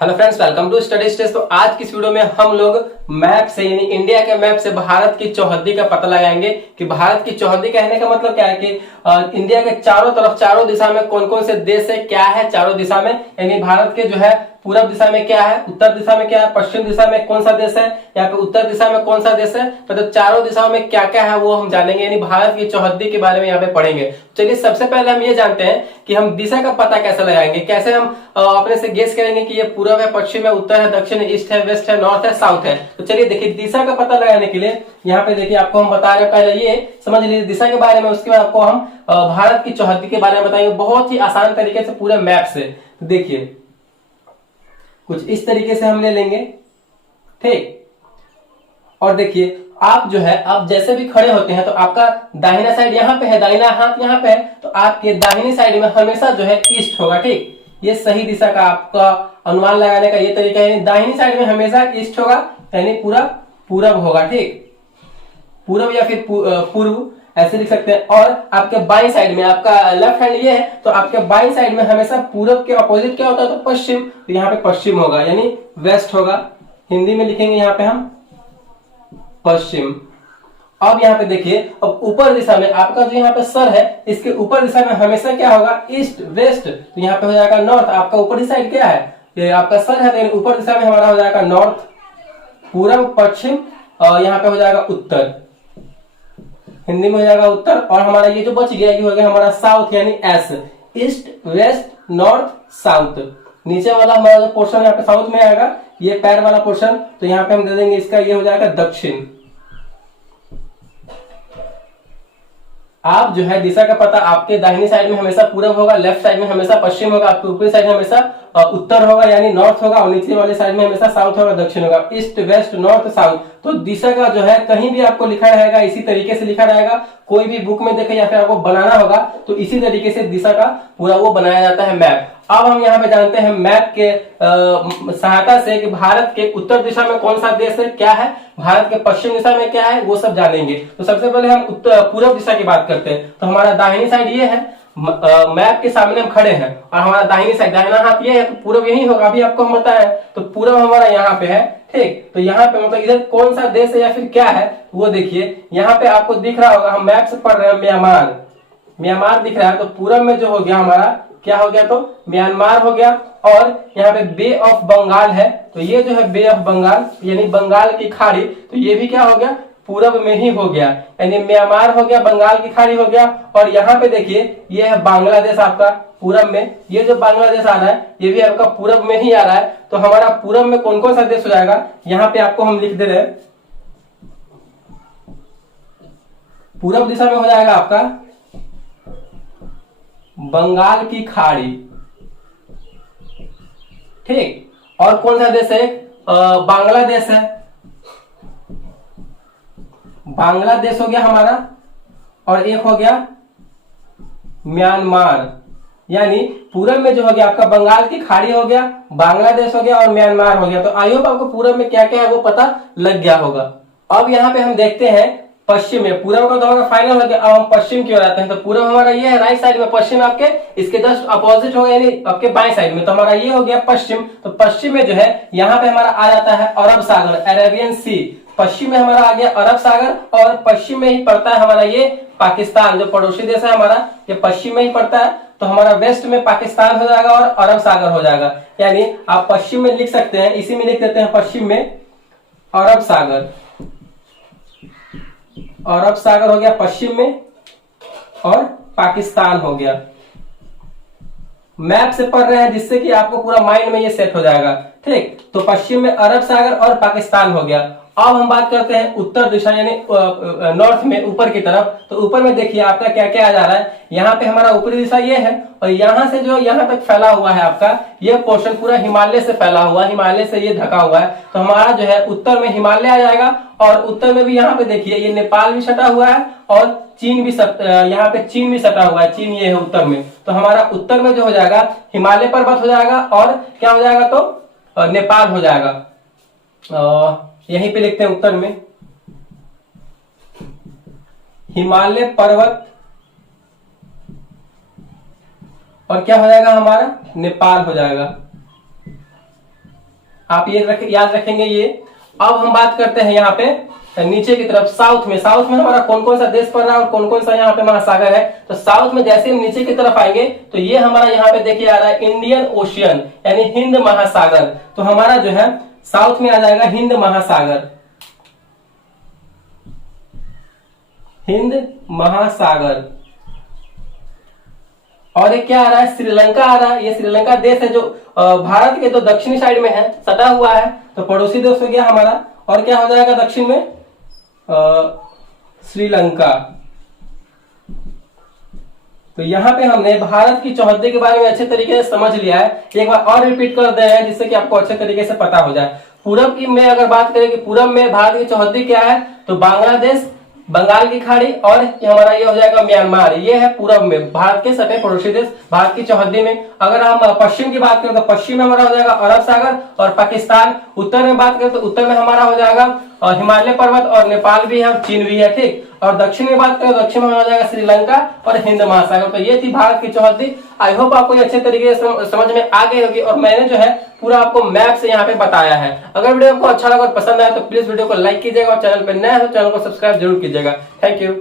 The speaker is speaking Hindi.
Hello friends, welcome to study stage. तो आज की इस वीडियो में हम लोग मैप से यानी इंडिया के मैप से भारत की चौहद्दी का पता लगाएंगे कि भारत की चौहद्दी कहने का मतलब क्या है कि इंडिया के चारों तरफ चारों दिशा में कौन कौन से देश है, क्या है चारों दिशा में, यानी भारत के जो है पूरब दिशा में क्या है, उत्तर दिशा में क्या है, पश्चिम दिशा में कौन सा देश है, यहाँ पे उत्तर दिशा में कौन सा देश है, मतलब चारों दिशाओं में क्या क्या है वो हम जानेंगे, यानी भारत की चौहद्दी के बारे में यहाँ पे पढ़ेंगे। चलिए सबसे पहले हम ये जानते हैं कि हम दिशा का पता कैसे लगाएंगे, कैसे हम अपने से गेस करेंगे कि ये पूरब है, पश्चिम है, उत्तर है, दक्षिण है, ईस्ट है, वेस्ट है, नॉर्थ है, साउथ है। तो चलिए देखिए दिशा का पता लगाने के लिए यहाँ पे देखिए आपको हम बता रहे हैं, पहले ये समझ लीजिए दिशा के बारे में, उसके बाद आपको हम भारत की चौहद्दी के बारे में बताएंगे बहुत ही आसान तरीके से पूरे मैप से। देखिए कुछ इस तरीके से हम ले लेंगे, ठीक। और देखिए आप जो है आप जैसे भी खड़े होते हैं तो आपका दाहिना साइड यहाँ पे है, दाहिना हाथ यहाँ पे है, तो आपके दाहिनी साइड में हमेशा जो है ईस्ट होगा, ठीक। ये सही दिशा का आपका अनुमान लगाने का ये तरीका है, दाहिनी साइड में हमेशा ईस्ट होगा, यानी पूरा पूरब होगा, ठीक। पूरब या फिर पूर्व ऐसे लिख सकते हैं। और आपके बाईं साइड में, आपका लेफ्ट हैंड ये है तो आपके बाईं साइड में हमेशा पूरब के अपोजिट क्या होता है, तो पश्चिम, तो यहाँ पे पश्चिम होगा यानी वेस्ट होगा, हिंदी में लिखेंगे यहाँ पे हम पश्चिम। अब यहाँ पे देखिए अब ऊपर दिशा में आपका जो यहाँ पे सर है इसके ऊपर दिशा में हमेशा क्या होगा, ईस्ट वेस्ट, तो यहाँ पे हो जाएगा नॉर्थ। आपका ऊपरी साइड क्या है, ये आपका सर है, तो ऊपर दिशा में हमारा हो जाएगा नॉर्थ, पूरब, पश्चिम, और यहाँ पे हो जाएगा उत्तर, हिंदी में हो जाएगा उत्तर। और हमारा ये जो बच गया ये हो गया हमारा साउथ, यानी S, east west north south. नीचे वाला हमारा जो पोर्शन यहाँ पे साउथ में आएगा, ये पैर वाला पोर्शन, तो यहाँ पे हम दे देंगे इसका ये हो जाएगा दक्षिण। आप जो है दिशा का पता आपके दाहिनी साइड में हमेशा पूरब होगा, लेफ्ट साइड में हमेशा पश्चिम होगा, आपके ऊपरी साइड में हमेशा उत्तर होगा यानी नॉर्थ होगा, और नीचे वाले साइड में हमेशा साउथ होगा, दक्षिण होगा, ईस्ट वेस्ट नॉर्थ साउथ। तो दिशा का जो है कहीं भी आपको लिखा रहेगा इसी तरीके से लिखा रहेगा, कोई भी बुक में देखे या फिर आपको बनाना होगा तो इसी तरीके से दिशा का पूरा वो बनाया जाता है मैप। अब हम यहाँ पे जानते हैं मैप के सहायता से कि भारत के उत्तर दिशा में कौन सा देश है, क्या है, भारत के पश्चिम दिशा में क्या है, वो सब जानेंगे। तो सबसे पहले हम पूर्व दिशा की बात करते हैं। तो हमारा दाहिनी साइड ये है, मैप के सामने हम खड़े हैं और हमारा दाहिनी साइड दाहिना हाथ ये है, तो पूरब यही होगा, अभी आपको हम बताया। तो पूरब हमारा यहाँ पे है, ठीक। तो यहाँ पे मतलब इधर कौन सा देश है या फिर क्या है वो देखिए, यहाँ पे आपको दिख रहा होगा, हम मैप से पढ़ रहे हैं म्यांमार, म्यांमार दिख रहा है, तो पूरब में जो हो गया हमारा क्या हो गया, तो म्यांमार हो गया। और यहाँ पे बे ऑफ बंगाल है, तो ये जो है बे ऑफ बंगाल यानी बंगाल की खाड़ी, तो ये भी क्या हो गया, पूरब में ही हो गया, यानी म्यांमार हो गया, बंगाल की खाड़ी हो गया। और यहाँ पे देखिए ये है बांग्लादेश आपका पूरब में, ये जो बांग्लादेश आ रहा है ये भी आपका पूरब में ही आ रहा है। तो हमारा पूरब में कौन कौन सा देश हो जाएगा, यहाँ पे आपको हम लिख दे रहे हैं, पूरब दिशा में हो जाएगा आपका बंगाल की खाड़ी, ठीक। और कौन सा देश है, बांग्लादेश है, बांग्लादेश हो गया हमारा। और एक हो गया म्यांमार, यानी पूरब में जो हो गया आपका बंगाल की खाड़ी हो गया, बांग्लादेश हो गया और म्यांमार हो गया। तो आई होप आपको पूरब में क्या क्या है वो पता लग गया होगा। अब यहाँ पे हम देखते हैं पश्चिम में, पूरब का तो हमारा फाइनल हो गया, अब हम पश्चिम की ओर आते हैं। तो पूरब हमारा ये है राइट साइड में, पश्चिम आपके इसके जस्ट अपोजिट हो गया यानी आपके बाएं साइड में, तो हमारा ये हो गया पश्चिम। तो पश्चिम में जो है यहाँ पे हमारा आ जाता है अरब सागर, अरेबियन सी, पश्चिम में हमारा आ गया अरब सागर। और पश्चिम में ही पड़ता है हमारा ये पाकिस्तान, जो पड़ोसी देश है हमारा, ये पश्चिम में ही पड़ता है। तो हमारा वेस्ट में पाकिस्तान हो जाएगा और अरब सागर हो जाएगा, यानी आप पश्चिम में लिख सकते हैं, इसी में लिख देते हैं पश्चिम में अरब सागर, अरब सागर हो गया पश्चिम में, और पाकिस्तान हो गया। मैप से पढ़ रहे हैं जिससे कि आपको पूरा माइंड में ये सेट हो जाएगा, ठीक। तो पश्चिम में अरब सागर और पाकिस्तान हो गया। अब हम बात करते हैं उत्तर दिशा यानी नॉर्थ में, ऊपर की तरफ। तो ऊपर में देखिए आपका क्या क्या आ जा रहा है, यहाँ पे हमारा ऊपरी दिशा ये है, और यहाँ से जो यहाँ तक फैला हुआ है आपका ये पोर्शन पूरा हिमालय से फैला हुआ है, हिमालय से ये ढका हुआ है। तो हमारा जो है उत्तर में हिमालय आ जाएगा, और उत्तर में भी यहाँ पे देखिए ये नेपाल भी सटा हुआ है, और चीन भी यहाँ पे चीन भी सटा हुआ है, चीन ये है उत्तर में। तो हमारा उत्तर में जो हो जाएगा हिमालय पर्वत हो जाएगा, और क्या हो जाएगा, तो नेपाल हो जाएगा। यहीं पे लिखते हैं उत्तर में हिमालय पर्वत, और क्या हो जाएगा हमारा नेपाल हो जाएगा। आप ये याद रखेंगे ये। अब हम बात करते हैं यहाँ पे नीचे की तरफ साउथ में हमारा कौन कौन सा देश पड़ रहा है और कौन कौन सा यहाँ पे महासागर है। तो साउथ में जैसे हम नीचे की तरफ आएंगे तो ये हमारा यहाँ पे देखिए आ रहा है इंडियन ओशियन यानी हिंद महासागर। तो हमारा जो है साउथ में आ जाएगा हिंद महासागर, हिंद महासागर। और ये क्या आ रहा है, श्रीलंका आ रहा है। ये श्रीलंका देश है जो भारत के तो दक्षिणी साइड में है, सटा हुआ है, तो पड़ोसी देश हो गया हमारा। और क्या हो जाएगा दक्षिण में श्रीलंका। तो यहाँ पे हमने भारत की चौहद्दी के बारे में अच्छे तरीके से समझ लिया है। एक बार और रिपीट कर दे रहे हैं जिससे कि आपको अच्छे तरीके से पता हो जाए। पूरब की में अगर बात करें कि पूरब में भारत की चौहद्दी क्या है, तो बांग्लादेश, बंगाल की खाड़ी और हमारा ये हो जाएगा म्यांमार। ये है पूरब में भारत के सटे पड़ोसी देश भारत की चौहद्दी में। अगर हम पश्चिम की बात करें तो पश्चिम में हमारा हो जाएगा अरब सागर और पाकिस्तान। उत्तर में बात करें तो उत्तर में हमारा हो जाएगा हिमालय पर्वत और नेपाल भी है और चीन भी है, ठीक। और दक्षिण में बात करें तो दक्षिण में हो जाएगा श्रीलंका और हिंद महासागर। तो ये थी भारत की चौहद्दी। आई होप आपको ये अच्छे तरीके से समझ में आ गई होगी और मैंने जो है पूरा आपको मैप से यहाँ पे बताया है। अगर वीडियो आपको अच्छा लगा और पसंद आया तो प्लीज वीडियो को लाइक कीजिएगा और चैनल पर नया है तो चैनल को सब्सक्राइब जरूर कीजिएगा। Thank you.